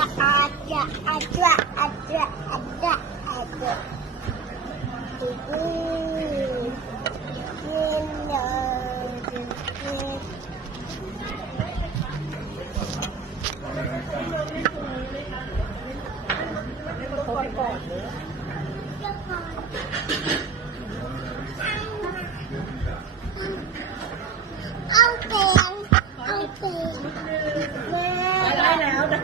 จะอาจะอาจะอาจะอาจะอาจะอืมกินเลยกิน เอาแกงเอาแกงแม่ ได้แล้วนะ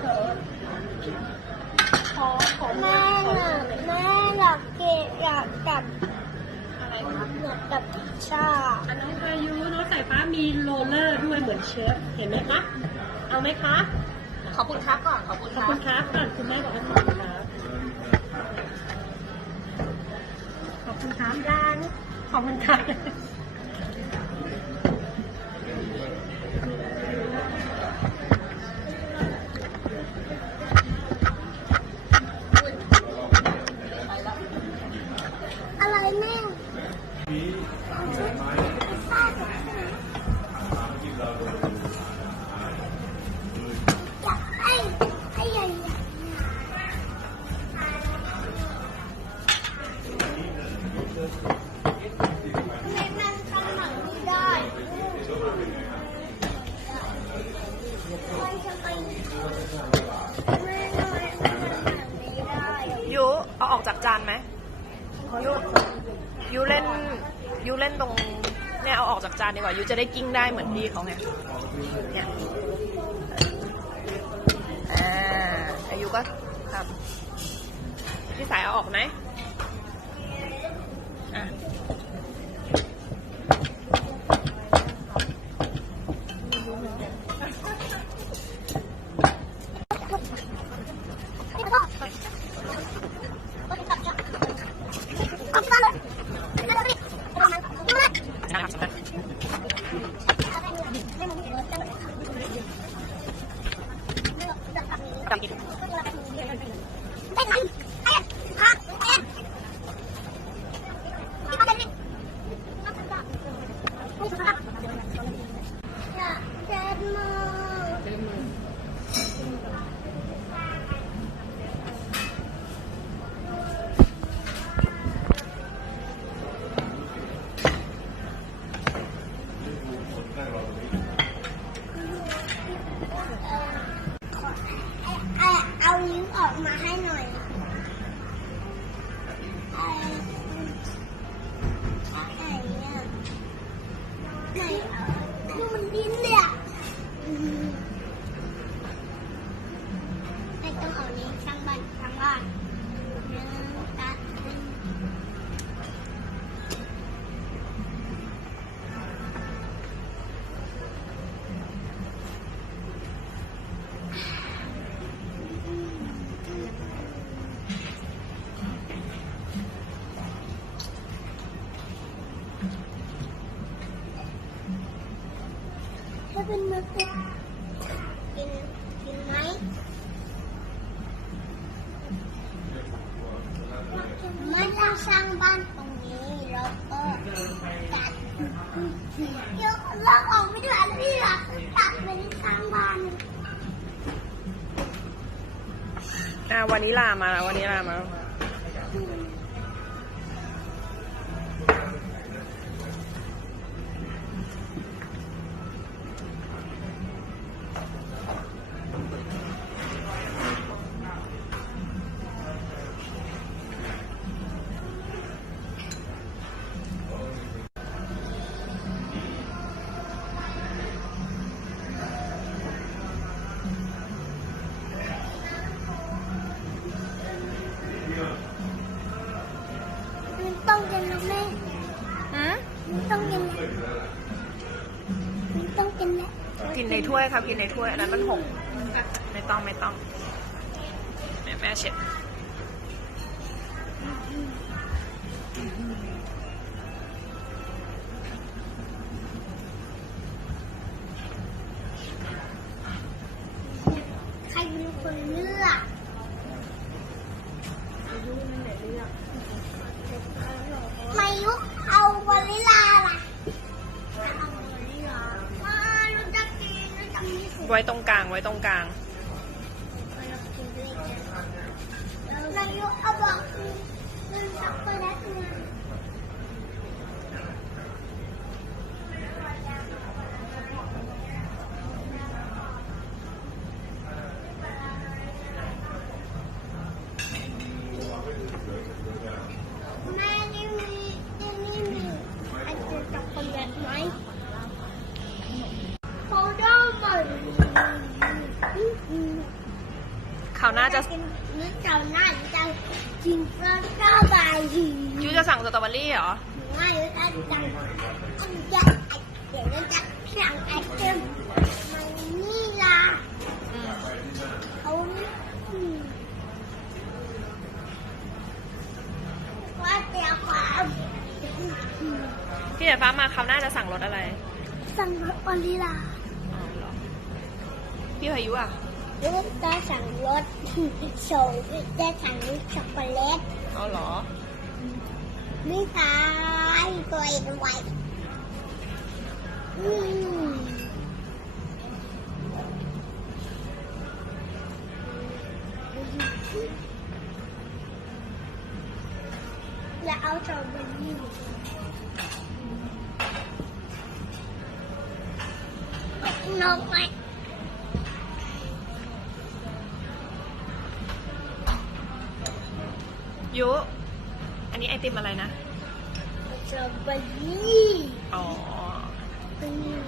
ขอขอ แม่น่ะแม่อยากเกะอยากกับ อะไรครับ อยาก กับชาอันน้องพายุน้องสายฟ้ามีโรลเลอร์ด้วยเหมือนเชิ้ตเห็นไหมคะ เอาไหมคะขอบคุณครับก่อนขอบคุณขคอบรับคุณครับก่อนคุณแม่บอกว่าขอบคุณครับขอบคุณครับยังขอบคุณครับ ล่นยูเล่นตรงเนี่ยเอาออกจากจานดีกว่ายูจะได้กิ้งได้เหมือนพี่เขาไงเนี่ยอ่าอายุก็ทำพี่สายเอาออกไหมอะ กินกินไหมไม่ต้องสร้างบ้านตรงนี้แล้วก็ตัดเดี๋ยวเราออกไม่ได้แล้วพี่ล่ะตัดไปที่สร้างบ้านอะวันนี้ลามาวันนี้ลามา ต้องกินนะกินในถ้วยครับกินในถ้วยอันนั้นมันหกไม่ต้องไม่ต้องแม่แม่เช็ด ไว้ตรงกลางไว้ตรงกลาง เรายเอาบอกมันช็อกโกแลตมาวหน้าจะนึกเจ้าหน้าจะกินปลาเก้าใบยูจะสั่งสตรอเบอรี่เหรอไม่รู้จะจังอันจะเดี๋ยวจะสั่งไอเทมมันนี่ละเขาว่าเดี๋ยวความพี่เอ๋ฟ้ามาคราวหน้าจะสั่งรสอะไร สั่งรสวานิลาอ๋อเหรอพี่พายุอะ ลูกจะสั่งรสโซจะสั่งรสช็อกโกแลตอ๋อเหรอไม่ใช่ตัวเองไว้อืมและเอาสตรอเบอรี่นกไป ยุอันนี้ไอติมอะไรนะสตรอเบอรี่อ๋ออืม